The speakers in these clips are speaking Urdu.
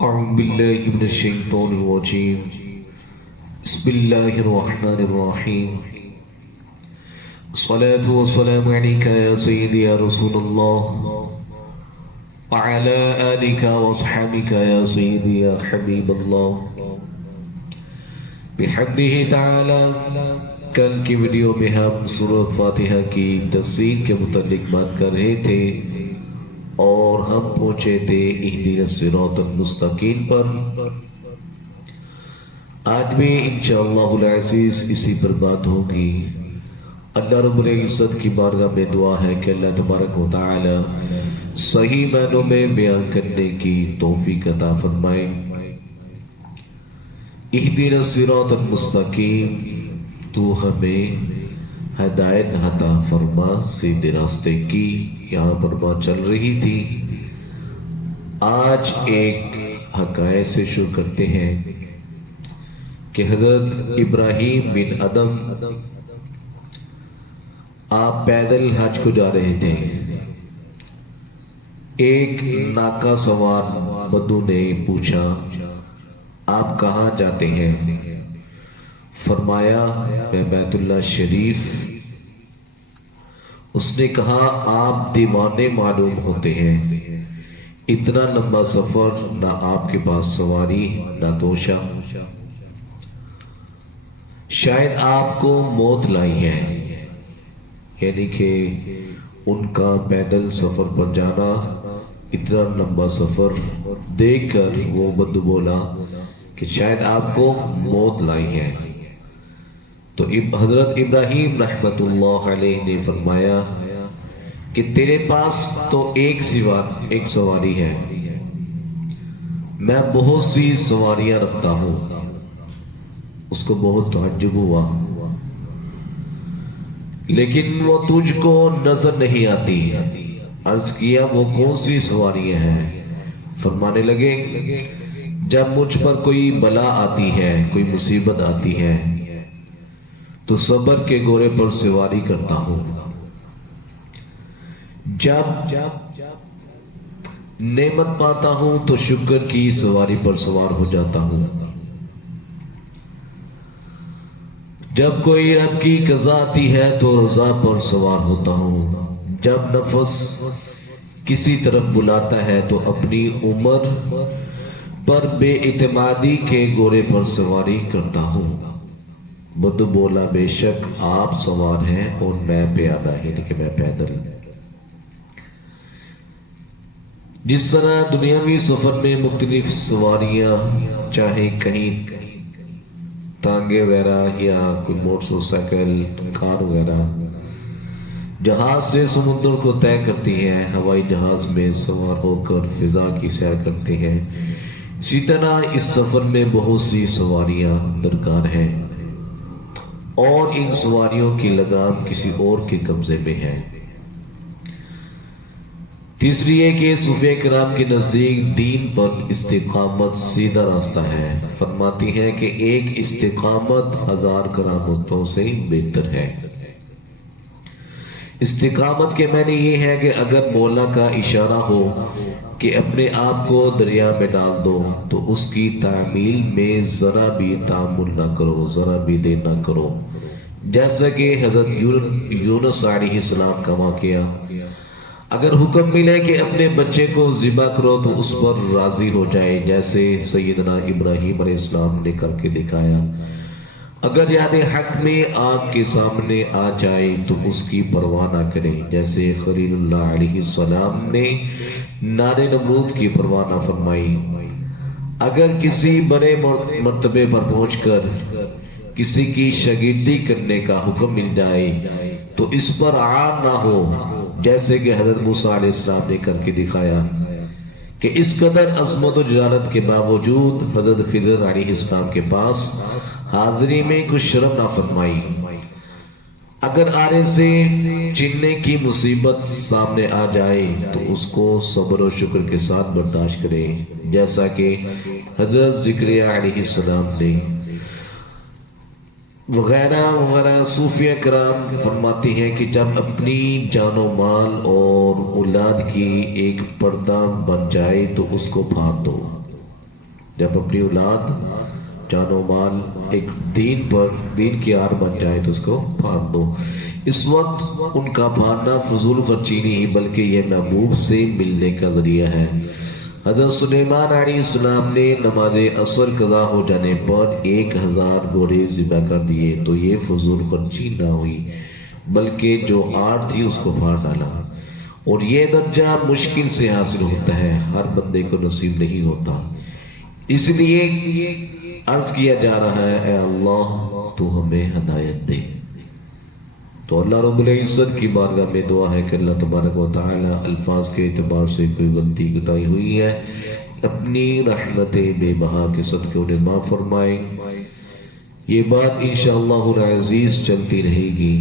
أعوذ بالله من الشيطان الرجيم بسم الله الرحمن الرحيم الصلاة والسلام عليك يا سيدي يا رسول الله وعلى آلك وأصحابك يا سيدي يا حبيب الله بحمده تعالى کل کی ویڈیو میں ہم سورۃ فاتحہ کی تفسیر کے متعلق بات کر رہے تھے اور ہم پہنچے تھے اہدنا الصراط المستقیم پر۔ آج بھی انشاءاللہ العزیز اسی پر بات ہوگی۔ اللہ رب العزت کی بارگاہ میں دعا ہے کہ اللہ تبارک و تعالی صحیح معنوں میں بیان کرنے کی توفیق عطا فرمائے۔ اہدنا الصراط المستقیم، تو ہمیں ہدایت عطا فرما سیدھے راستے کی۔ یہاں پر بات چل رہی تھی، آج ایک حقائق سے شروع کرتے ہیں کہ حضرت ابراہیم بن ادم آپ پیدل حج کو جا رہے تھے۔ ایک ناکا سوار بدو نے پوچھا آپ کہاں جاتے ہیں؟ فرمایا میں بیت اللہ شریف۔ اس نے کہا آپ دیوانے معلوم ہوتے ہیں، اتنا لمبا سفر، نہ آپ کے پاس سواری نہ توشہ، شاید آپ کو موت لائی ہے۔ یعنی کہ ان کا پیدل سفر پر جانا، اتنا لمبا سفر دیکھ کر وہ بدو بولا کہ شاید آپ کو موت لائی ہے۔ تو حضرت ابراہیم رحمت اللہ علیہ نے فرمایا کہ تیرے پاس تو ایک سواری ہے، میں بہت سی سواریاں رکھتا ہوں۔ اس کو بہت تعجب ہوا، لیکن وہ تجھ کو نظر نہیں آتی۔ عرض کیا وہ کون سی سواریاں ہیں؟ فرمانے لگے جب مجھ پر کوئی بلا آتی ہے، کوئی مصیبت آتی ہے تو صبر کے گھوڑے پر سواری کرتا ہوں، جب نعمت پاتا ہوں تو شکر کی سواری پر سوار ہو جاتا ہوں، جب کوئی رب کی قضا آتی ہے تو رضا پر سوار ہوتا ہوں، جب نفس کسی طرف بلاتا ہے تو اپنی عمر پر بے اعتمادی کے گھوڑے پر سواری کرتا ہوں۔ بدو بولا بے شک آپ سوار ہیں اور میں پیادہ، یعنی کہ میں پیدل۔ جس طرح دنیاوی سفر میں مختلف سواریاں، چاہے کہیں تانگے وغیرہ یا کوئی موٹر سائیکل، کار وغیرہ، جہاز سے سمندر کو طے کرتی ہیں، ہوائی جہاز میں سوار ہو کر فضا کی سیر کرتے ہیں، اسی طرح اس سفر میں بہت سی سواریاں درکار ہیں، اور ان سواریوں کی لگام کسی اور کے قبضے میں ہے۔ تیسری ہے کہ صوفیاء کرام کے نزدیک دین پر استقامت سیدھا راستہ ہے۔ فرماتی ہیں کہ ایک استقامت 1000 کرامتوں سے بہتر ہے۔ استقامت کے معنی یہ ہے کہ اگر مولا کا اشارہ ہو کہ اپنے آپ کو دریا میں ڈال دو تو اس کی تعمیل میں ذرا بھی تعامل نہ کرو، ذرا بھی دیر نہ کرو، جیسا کہ حضرت یونس علیہ السلام کا واقعہ۔ اگر حکم ملے کہ اپنے بچے کو ذبح کرو تو اس پر راضی ہو جائے، جیسے سیدنا ابراہیم علیہ السلام نے کر کے دکھایا۔ اگر یاد حق میں آپ کے سامنے آ جائے تو اس کی پرواہ نہ کریں، جیسے خلیل اللہ علیہ السلام نے نار نمرود کی پرواہ نہ فرمائی۔ اگر کسی بڑے مرتبے پر پہنچ کر کسی کی شاگردی کرنے کا حکم مل جائے تو اس پر عار نہ ہو، جیسے کہ حضرت موسیٰ علیہ السلام نے کر کے دکھایا کہ اس قدر عظمت و جلالت کے باوجود حضرت خضر علیہ السلام کے پاس حاضری میں کچھ شرم نہ فرمائی۔ اگر آرے سے چننے کی مصیبت سامنے آ جائے تو اس کو صبر و شکر کے ساتھ برداشت کرے، جیسا کہ حضرت زکریا علیہ السلام نے وغیرہ وغیرہ۔ صوفیہ کرام فرماتی ہیں کہ جب اپنی جان و مال اور اولاد کی ایک پردہ بن جائے تو اس کو پھاڑ دو، جب اپنی اولاد جان و مال ایک دین کی آڑ بن جائے تو اس کو پھاڑ دو۔ اس وقت ان کا پھاڑنا فضول خرچی نہیں بلکہ یہ محبوب سے ملنے کا ذریعہ ہے۔ حضرت سلیمان علیہ السلام نے نماز عصر قضا ہو جانے پر 1000 گھوڑے ذبح کر دیے تو یہ فضول خرچی نہ ہوئی بلکہ جو آڑ تھی اس کو پھاڑ ڈالا، اور یہ درجہ مشکل سے حاصل ہوتا ہے، ہر بندے کو نصیب نہیں ہوتا۔ اس لیے عرض کیا جا رہا ہے اے اللہ تو ہمیں ہدایت دے۔ تو اللہ رب العزت کی بارگاہ میں دعا ہے کہ اللہ تبارک و تعالی الفاظ کے اعتبار سے کوئی غلطی کوتاہی ہوئی ہے اپنی رحمت بے بہا کے صدقے انہیں معاف فرمائے۔ یہ بات انشاءاللہ العزیز چلتی رہے گی،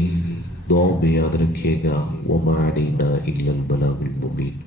دعاؤں میں یاد رکھیے گا۔ وَمَا عَلَيْنَا إِلَّا الْبَلَاغُ الْمُبِينُ۔